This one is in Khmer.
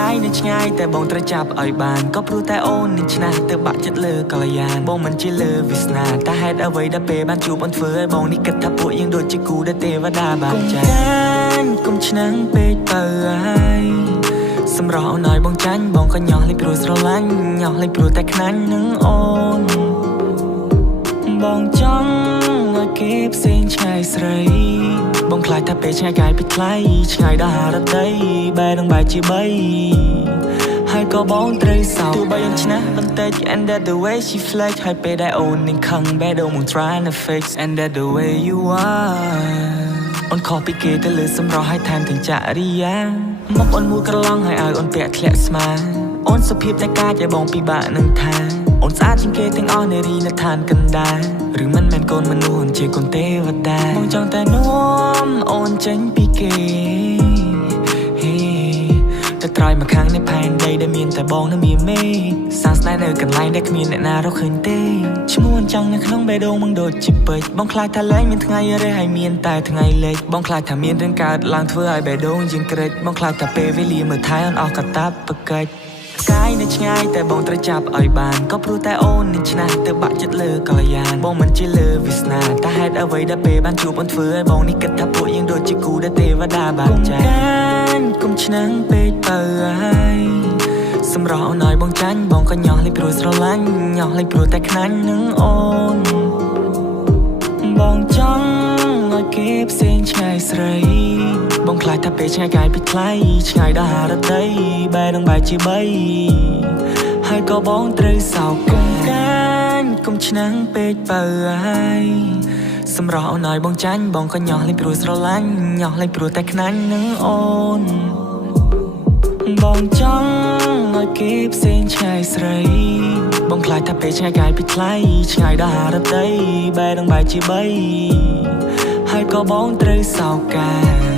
កាយនៅឆ្ងាយតែបងត្រូវចាប់ឲ្យបានក៏ព្រោះតែអូននឹងឆ្នះទៅបាក់ចិត្តលើកល្យានបងមិនជាលើវាសនាតែហេតុអ្វីដែលពេលបានជួបអូនធ្វើឲ្យបងនេះគិតថាពួកយើងដូចជាគូដែលទេវតាបានចែកគុំឆ្នាំងពេកទៅហើយសម្រស់អូនឲ្យបងចាញ់បងក៏ញោះលេចព្រោះស្រឡាញ់ញោះលេចព្រោះតែខ្នាញ់នឹងអូនបងចង់ឲ្យគេផ្សេងឆ្ងាយស្រីបងខ្លាចថាពេលឆ្ងាយកាយពីថ្លៃឆ្ងាយដល់ហារតីបែរនឹងបែរជាបីហើយក៏បងត្រូវសោកទោះបីអូនឆ្នះបន្តិច and that the way she flex ហើយពេលដែលអូននឹងខឹងបែរដូងមក trying to fix and that the way you are អូនខុសពីគេទៅលើសម្រស់ហើយថែមទាំងចរិយាមកអូនមួយក្រឡងហើយឲ្យអូនពាក់ធ្លាក់ស្មាអូនសុភាពតែកាចឲ្យបងពិបាកនឹងថាអូនស្អាតជាងគេទាំងអស់នារីនៅឋានកណ្ដាលឬមិនមែនកូនមនុស្សជាកូនទេវតាបងចង់តែនាំអូនចេញពីគេតែត្រៃមកខាងនៃផែនដីដែលមានតែបងនៅមានមេសាស្នេហ៍នៅកន្លែងដែលគ្មានអ្នកណារកឃើញទេឈ្មោះអញ្ចឹងនៅក្នុងបេះដូងมึงដូចជាពេជ្របងខ្លាចថាលែងមានថ្ងៃរះហើយមានតែថ្ងៃលេចបងខ្លាចថាមានរឿងកើតឡើងធ្វើឲ្យបេះដូងយើងក្រិចបងខ្លាចថាពេលវេលាមើលថែអស់កតាបប្រកិច្ចកាយនៅឆ្ងាយតែបងត្រូវចាប់ឲ្យបានក៏ព្រោះតែអូននឹងឆ្នះទៅបាក់ចិត្តលើកល្យានបងមិនជាលើវាសនាតែហេតុអ្វីដែលពេលបានជួបអូនធ្វើឲ្យបងនេះគិតថាពួកយើងដូចជាគូដែលទេវតាបានចែកគុំឆ្នាំងពេកទៅហើយសម្រស់អូនឲ្យបងចាញ់បងក៏ញោះលេចព្រោះស្រឡាញ់ញោះលេចព្រោះតែខ្នាញ់នឹងអូនបងចង់ឲ្យគេផ្សេងឆ្ងាយស្រីបងខ្លាចថាពេលឆ្ងាយកាយពីថ្លៃឆ្ងាយដល់ហារតីបែរនឹងបែរជាបីហើយក៏បងត្រូវសោកគុំកាញគុំឆ្នាំងពេកទៅហើយសម្រស់អូនឲ្យបងចាញ់បងក៏ញោះលេចព្រោះស្រឡាញ់ញោះលេចព្រោះតែខ្នាញ់នឹងអូនបងចង់ឲ្យគេផ្សេងឆ្ងាយស្រីបងខ្លាចថាពេលឆ្ងាយកាយពីថ្លៃឆ្ងាយដល់ហារតីបែរនឹងបែរជាបីហើយក៏បងត្រូវសោកកា